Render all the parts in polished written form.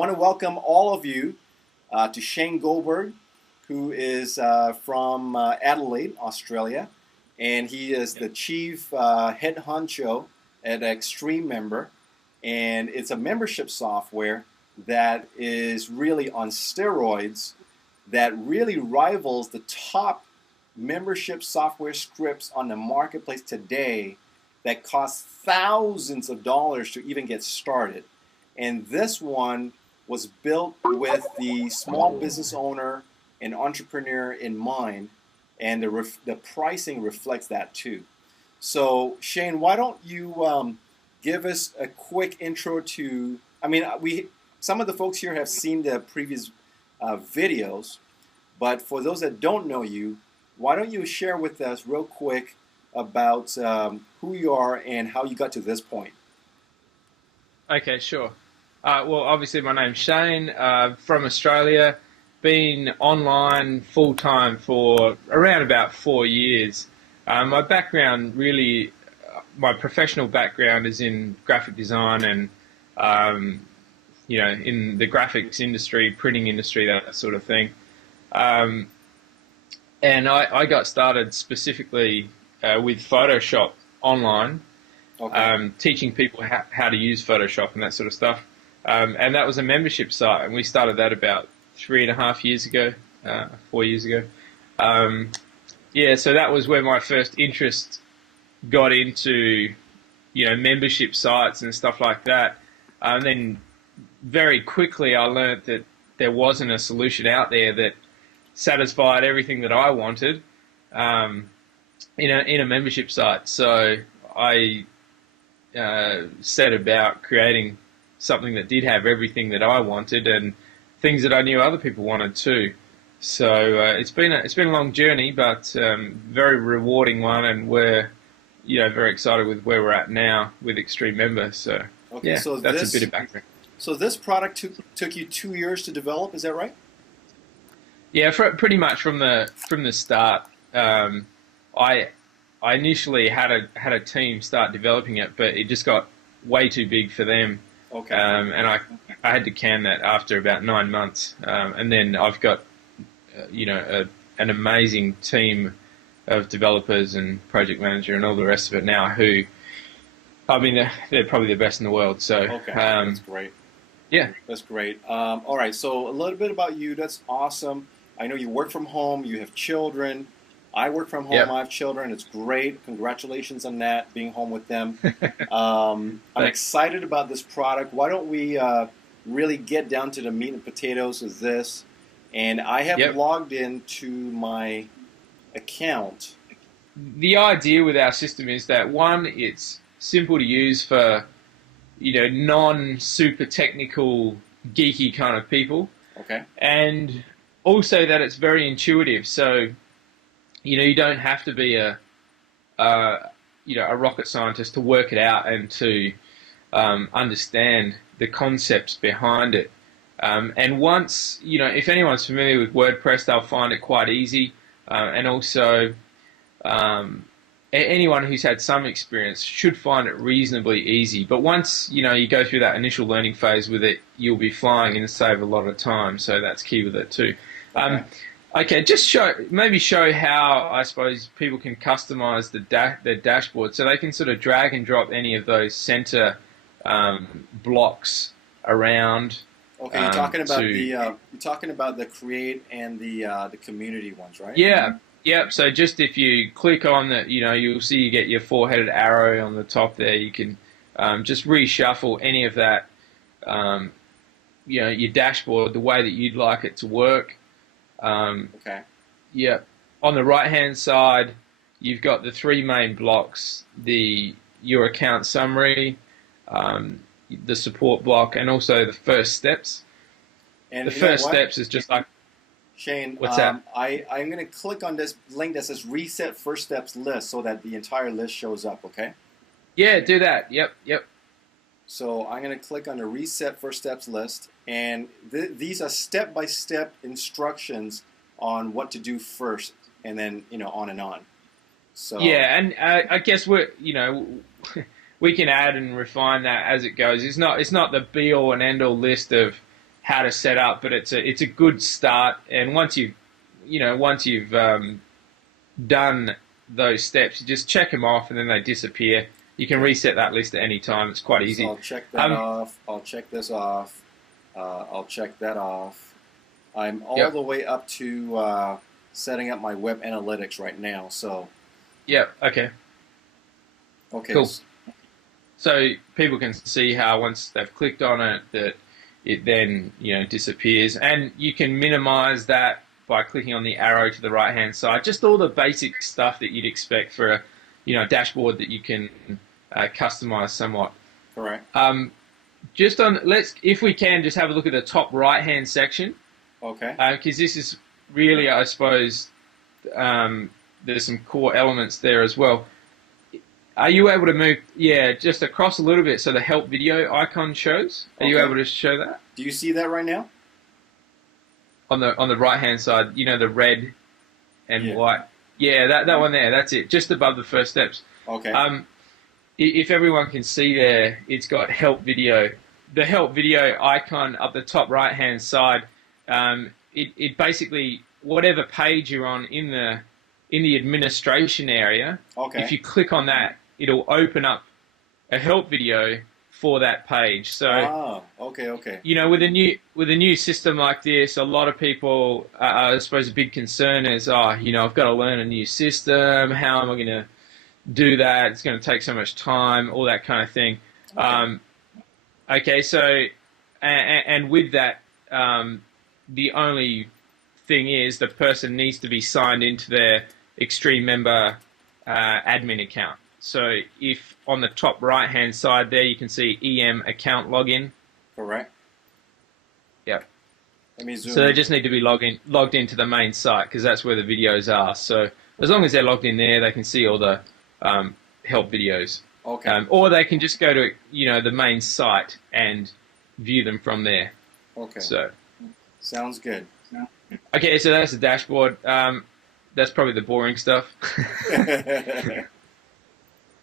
want to welcome all of you to Shane Goldberg, who is from Adelaide, Australia, and he is the chief head honcho at ExtremeMember, and it's a membership software that is really on steroids, that really rivals the top membership software scripts on the marketplace today that cost thousands of dollars to even get started. And this one was built with the small business owner and entrepreneur in mind, and the pricing reflects that too. So Shane, why don't you give us a quick intro to, some of the folks here have seen the previous videos, but for those that don't know you, why don't you share with us real quick about who you are and how you got to this point? Okay, sure. Well, obviously my name's Shane, from Australia, been online full-time for around about 4 years. My background really, my professional background is in graphic design and, in the graphics industry, printing industry, that sort of thing. And I got started specifically with Photoshop online, teaching people how to use Photoshop and that sort of stuff. And that was a membership site, and we started that about 3.5 years ago, 4 years ago. So that was where my first interest got into, membership sites and stuff like that. And then very quickly I learned that there wasn't a solution out there that satisfied everything that I wanted in a membership site. So I set about creating something that did have everything that I wanted and things that I knew other people wanted too. So it's been a long journey, but very rewarding one, and we're very excited with where we're at now with ExtremeMember. So so that's a bit of background. So this product took you 2 years to develop, is that right? Yeah, pretty much from the start. I initially had a team start developing it, but it just got way too big for them. Okay. And I had to can that after about 9 months. And then I've got, an amazing team of developers and project manager and all the rest of it now who, they're probably the best in the world. So, okay, that's great. Yeah. That's great. All right, so a little bit about you. That's awesome. I know you work from home. You have children. I work from home. Yep. I have children. It's great. Congratulations on that, being home with them. I'm excited about this product. Why don't we really get down to the meat and potatoes of this? And I have logged into my account. The idea with our system is that, one, it's simple to use for, non-super technical, geeky kind of people. Okay. And also that it's very intuitive. So, you don't have to be a rocket scientist to work it out and to understand the concepts behind it. And once, if anyone's familiar with WordPress, they'll find it quite easy. And also, anyone who's had some experience should find it reasonably easy. But once, you go through that initial learning phase with it, you'll be flying and save a lot of time. So that's key with it too. Okay, just show how, I suppose, people can customize their dashboard, so they can sort of drag and drop any of those center blocks around. Okay, you're talking about the create and the community ones, right? Yeah, yep. So just if you click on that, you'll see you get your four-headed arrow on the top there. You can just reshuffle any of that, your dashboard the way that you'd like it to work. Okay. Yeah. On the right-hand side, you've got the three main blocks: your account summary, the support block, and also the first steps. And the first steps is just like, Shane, what's that? I'm going to click on this link that says Reset First Steps List so that the entire list shows up, okay? Yeah, do that. Yep. So I'm going to click on the Reset First Steps List, and these are step-by-step instructions on what to do first, and then, on and on. So yeah, and I guess we can add and refine that as it goes. It's not the be-all and end-all list of how to set up, but it's a good start. And once you've done those steps, you just check them off, and then they disappear. You can reset that list at any time. It's quite easy. So I'll check that off. I'll check this off. I'll check that off. I'm all the way up to setting up my web analytics right now. So. Yep. Okay. Okay. Cool. So people can see how once they've clicked on it, that it then disappears, and you can minimize that by clicking on the arrow to the right hand side. Just all the basic stuff that you'd expect for a dashboard that you can customize somewhat. Correct. If we can just have a look at the top right hand section. Okay. Because this is really, I suppose, there's some core elements there as well. Are you able to move, just across a little bit so the help video icon shows? Are you able to show that? Do you see that right now? On the right hand side, the red and white. Yeah, that one there. That's it. Just above the first steps. Okay. If everyone can see there, it's got help video. The help video icon up the top right hand side. It basically, whatever page you're on in the administration area. Okay. If you click on that, it'll open up a help video for that page. So, okay. with a new system like this, a lot of people, I suppose, a big concern is, I've got to learn a new system. How am I going to do that? It's going to take so much time, all that kind of thing. Okay, so, and with that, the only thing is the person needs to be signed into their ExtremeMember admin account. So if on the top right hand side there you can see EM account login. Correct. Yep. Let me zoom so they just need to be logged into the main site, because that's where the videos are. So as long as they're logged in there, they can see all the help videos. Okay. Or they can just go to the main site and view them from there. Okay. So sounds good. Okay, so that's the dashboard. That's probably the boring stuff.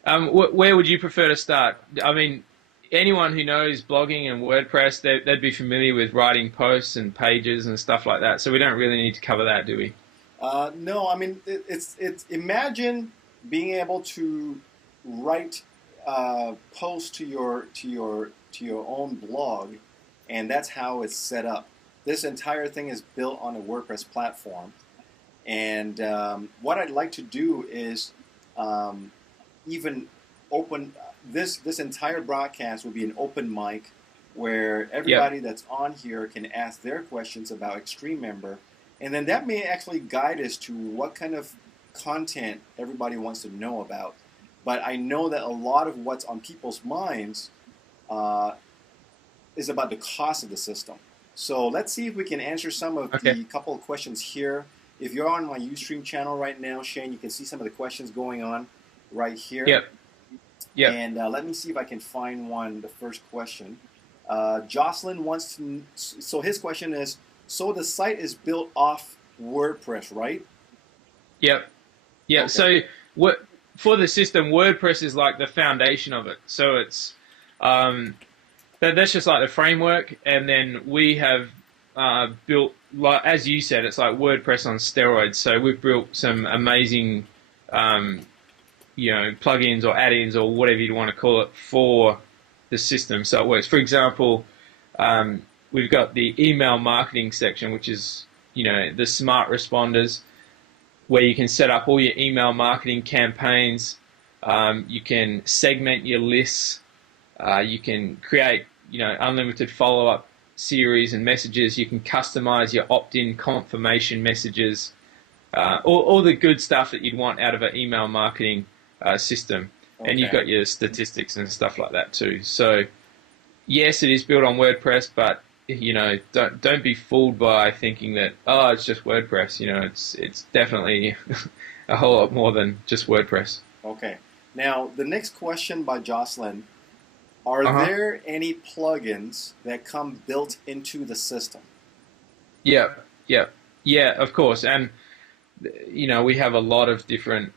Where would you prefer to start? I mean, anyone who knows blogging and WordPress, they'd be familiar with writing posts and pages and stuff like that. So we don't really need to cover that, do we? No, I mean, it's imagine being able to write posts to your own blog, and that's how it's set up. This entire thing is built on a WordPress platform, and what I'd like to do is even open this entire broadcast will be an open mic where everybody that's on here can ask their questions about ExtremeMember, and then that may actually guide us to what kind of content everybody wants to know about. But I know that a lot of what's on people's minds is about the cost of the system. So let's see if we can answer some of the couple of questions here. If you're on my Ustream channel right now, Shane, you can see some of the questions going on right here. Yep. And let me see if I can find one, the first question. Jocelyn wants to, so his question is, so the site is built off WordPress, right? Yep. Yeah. Okay. So for the system, WordPress is like the foundation of it. So it's that's just like the framework, and then we have built, like as you said, it's like WordPress on steroids. So we've built some amazing plugins or add-ins or whatever you want to call it for the system, so it works. For example, we've got the email marketing section, which is the smart responders, where you can set up all your email marketing campaigns. You can segment your lists. You can create unlimited follow-up series and messages. You can customize your opt-in confirmation messages. All the good stuff that you'd want out of an email marketing system. Okay. And you've got your statistics and stuff like that too. So yes, it is built on WordPress, but don't be fooled by thinking that it's just WordPress. It's definitely a whole lot more than just WordPress. Okay. Now the next question by Jocelyn: are there any plugins that come built into the system? Yeah, of course. And we have a lot of different